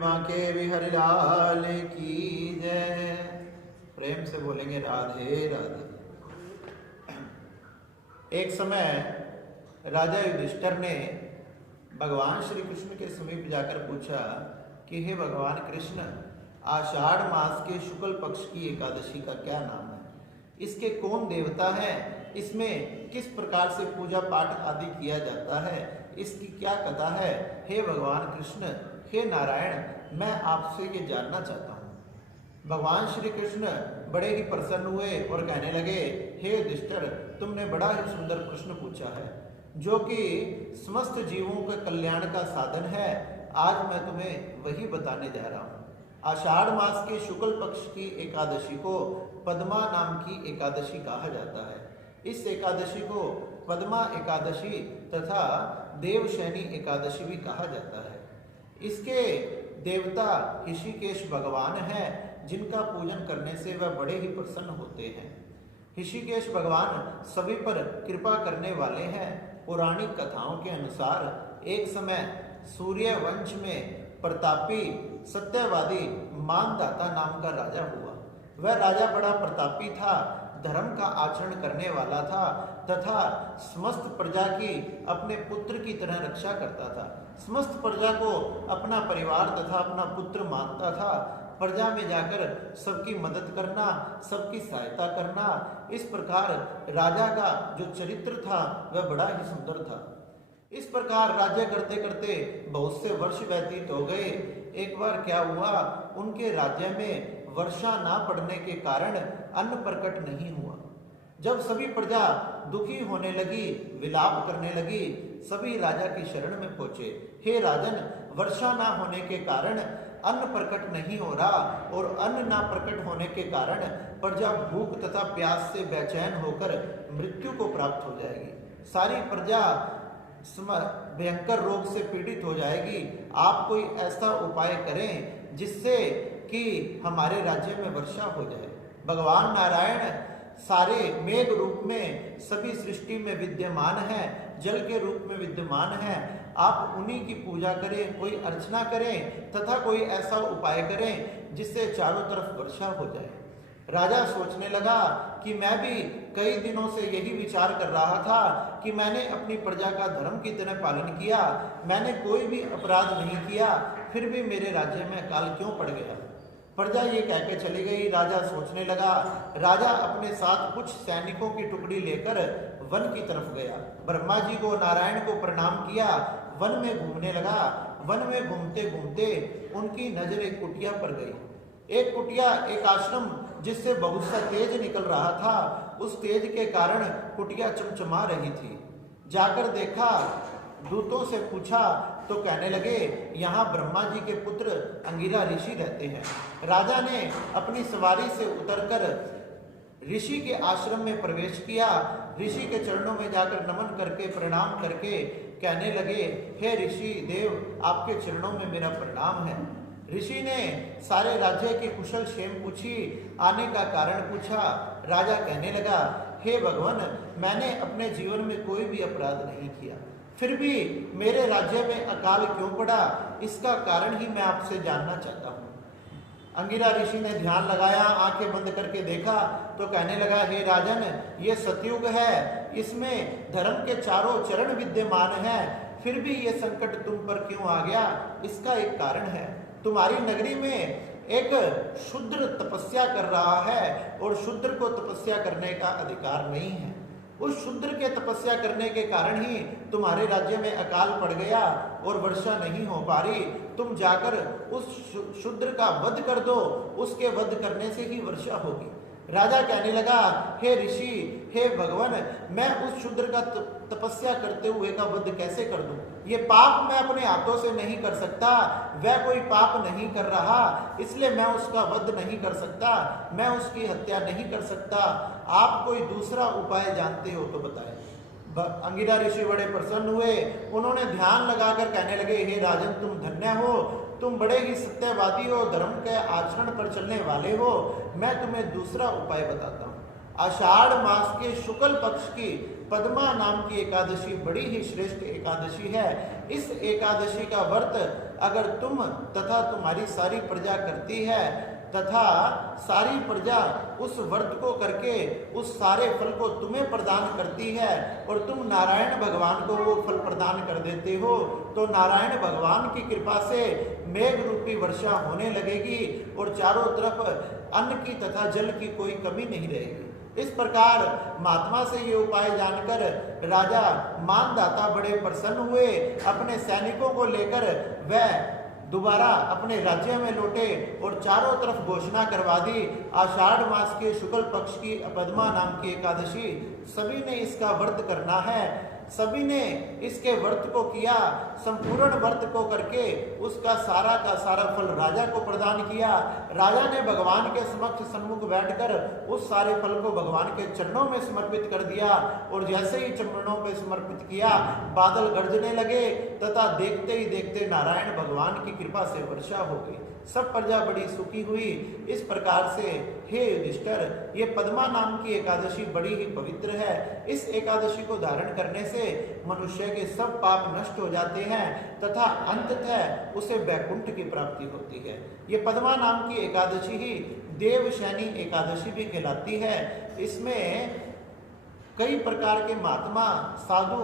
बांके बिहारी लाल की जय। प्रेम से बोलेंगे राधे राधे। एक समय राजा युधिष्ठिर ने भगवान श्री कृष्ण के समीप जाकर पूछा कि हे भगवान कृष्ण, आषाढ़ मास के शुक्ल पक्ष की एकादशी का क्या नाम है? इसके कौन देवता है? इसमें किस प्रकार से पूजा पाठ आदि किया जाता है? इसकी क्या कथा है? हे भगवान कृष्ण, हे नारायण, मैं आपसे ये जानना चाहता हूँ। भगवान श्री कृष्ण बड़े ही प्रसन्न हुए और कहने लगे, हे युधिष्ठिर, तुमने बड़ा ही सुंदर प्रश्न पूछा है जो कि समस्त जीवों के कल्याण का साधन है। आज मैं तुम्हें वही बताने जा रहा हूँ। आषाढ़ मास के शुक्ल पक्ष की एकादशी को पद्मा नाम की एकादशी कहा जाता है। इस एकादशी को पद्मा एकादशी तथा देवशैनी एकादशी भी कहा जाता है। इसके देवता ऋषिकेश भगवान हैं, जिनका पूजन करने से वह बड़े ही प्रसन्न होते हैं। ऋषिकेश भगवान सभी पर कृपा करने वाले हैं। पौराणिक कथाओं के अनुसार एक समय सूर्य वंश में प्रतापी सत्यवादी मानदाता नाम का राजा हुआ। वह राजा बड़ा प्रतापी था, धर्म का आचरण करने वाला था तथा समस्त प्रजा की अपने पुत्र की तरह रक्षा करता था। समस्त प्रजा को अपना परिवार तथा अपना पुत्र मानता था। प्रजा में जाकर सबकी मदद करना, सबकी सहायता करना, इस प्रकार राजा का जो चरित्र था वह बड़ा ही सुंदर था। इस प्रकार राज्य करते करते बहुत से वर्ष व्यतीत हो गए। एक बार क्या हुआ, उनके राज्य में वर्षा ना पड़ने के कारण अन्न प्रकट नहीं हुआ। जब सभी प्रजा दुखी होने लगी, विलाप करने लगी, सभी राजा की शरण में पहुंचे। हे राजन, वर्षा ना होने के कारण अन्न प्रकट नहीं हो रहा और अन्न ना प्रकट होने के कारण प्रजा भूख तथा प्यास से बेचैन होकर मृत्यु को प्राप्त हो जाएगी। सारी प्रजा भयंकर रोग से पीड़ित हो जाएगी। आप कोई ऐसा उपाय करें जिससे कि हमारे राज्य में वर्षा हो जाए। भगवान नारायण सारे मेघ रूप में सभी सृष्टि में विद्यमान है, जल के रूप में विद्यमान है। आप उन्हीं की पूजा करें, कोई अर्चना करें तथा कोई ऐसा उपाय करें जिससे चारों तरफ वर्षा हो जाए। राजा सोचने लगा कि मैं भी कई दिनों से यही विचार कर रहा था कि मैंने अपनी प्रजा का धर्म की तरह पालन किया, मैंने कोई भी अपराध नहीं किया, फिर भी मेरे राज्य में अकाल क्यों पड़ गया। प्रजा ये कह के चली गई। राजा सोचने लगा। राजा अपने साथ कुछ सैनिकों की टुकड़ी लेकर वन की तरफ गया। ब्रह्मा जी को, नारायण को प्रणाम किया, वन में घूमने लगा। वन में घूमते घूमते उनकी नजर एक कुटिया पर गई। एक कुटिया, एक आश्रम जिससे बहुत सा तेज निकल रहा था। उस तेज के कारण कुटिया चमचमा रही थी। जाकर देखा, दूतों से पूछा तो कहने लगे यहाँ ब्रह्मा जी के पुत्र अंगिरा ऋषि रहते हैं। राजा ने अपनी सवारी से उतरकर ऋषि के आश्रम में प्रवेश किया। ऋषि के चरणों में जाकर नमन करके प्रणाम करके कहने लगे, हे ऋषि देव, आपके चरणों में मेरा प्रणाम है। ऋषि ने सारे राज्य की कुशल क्षेम पूछी, आने का कारण पूछा। राजा कहने लगा, हे भगवान, मैंने अपने जीवन में कोई भी अपराध नहीं किया, फिर भी मेरे राज्य में अकाल क्यों पड़ा, इसका कारण ही मैं आपसे जानना चाहता हूँ। अंगिरा ऋषि ने ध्यान लगाया, आंखें बंद करके देखा तो कहने लगा, हे राजन, ये सतयुग है, इसमें धर्म के चारों चरण विद्यमान हैं, फिर भी ये संकट तुम पर क्यों आ गया? इसका एक कारण है। तुम्हारी नगरी में एक शूद्र तपस्या कर रहा है और शूद्र को तपस्या करने का अधिकार नहीं है। उस शूद्र के तपस्या करने के कारण ही तुम्हारे राज्य में अकाल पड़ गया और वर्षा नहीं हो पा रही। तुम जाकर उस शूद्र का वध कर दो, उसके वध करने से ही वर्षा होगी। राजा कहने लगा, हे ऋषि, हे भगवान, मैं उस शूद्र का तपस्या करते हुए का वध कैसे कर दूं? ये पाप मैं अपने हाथों से नहीं कर सकता, वह कोई पाप नहीं कर रहा, इसलिए मैं उसका वध नहीं कर सकता, मैं उसकी हत्या नहीं कर सकता। आप कोई दूसरा उपाय जानते हो तो बताएं। अंगिरा ऋषि बड़े प्रसन्न हुए। उन्होंने ध्यान लगाकर कहने लगे, हे राजन, तुम धन्य हो, तुम बड़े ही सत्यवादी हो, धर्म के आचरण पर चलने वाले हो। मैं तुम्हें दूसरा उपाय बताता हूँ। आषाढ़ मास के शुक्ल पक्ष की पद्मा नाम की एकादशी बड़ी ही श्रेष्ठ एकादशी है। इस एकादशी का व्रत अगर तुम तथा तुम्हारी सारी प्रजा करती है तथा सारी प्रजा उस व्रत को करके उस सारे फल को तुम्हें प्रदान करती है और तुम नारायण भगवान को वो फल प्रदान कर देते हो, तो नारायण भगवान की कृपा से मेघ रूपी वर्षा होने लगेगी और चारों तरफ अन्न की तथा जल की कोई कमी नहीं रहेगी। इस प्रकार महात्मा से ये उपाय जानकर राजा मानदाता बड़े प्रसन्न हुए। अपने सैनिकों को लेकर वह दोबारा अपने राज्य में लौटे और चारों तरफ घोषणा करवा दी, आषाढ़ मास के शुक्ल पक्ष की पद्मा नाम की एकादशी सभी ने इसका व्रत करना है। सभी ने इसके व्रत को किया, संपूर्ण व्रत को करके उसका सारा का सारा फल राजा को प्रदान किया। राजा ने भगवान के समक्ष सन्मुख बैठकर उस सारे फल को भगवान के चरणों में समर्पित कर दिया और जैसे ही चरणों में समर्पित किया बादल गरजने लगे तथा देखते ही देखते नारायण भगवान की कृपा से वर्षा हो गई। सब प्रजा बड़ी सुखी हुई। इस प्रकार से हे युधिष्ठिर, ये पद्मा नाम की एकादशी बड़ी ही पवित्र है। इस एकादशी को धारण करने से मनुष्य के सब पाप नष्ट हो जाते हैं तथा अंततः उसे वैकुंठ की प्राप्ति होती है। ये पद्मा नाम की एकादशी ही देवशैनी एकादशी भी कहलाती है। इसमें कई प्रकार के महात्मा, साधु,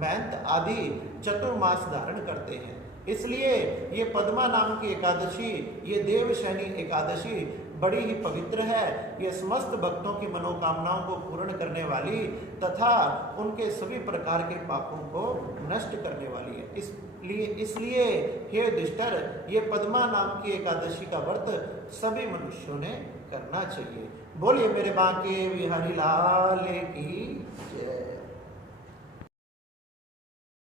महंत आदि चतुर्मास धारण करते हैं। इसलिए ये पद्मा नाम की एकादशी, ये देवशैनी एकादशी बड़ी ही पवित्र है। ये समस्त भक्तों की मनोकामनाओं को पूर्ण करने वाली तथा उनके सभी प्रकार के पापों को नष्ट करने वाली है। इसलिए हे युधिष्ठिर, ये पद्मा नाम की एकादशी का व्रत सभी मनुष्यों ने करना चाहिए। बोलिए मेरे बांके बिहारी लाल की जय।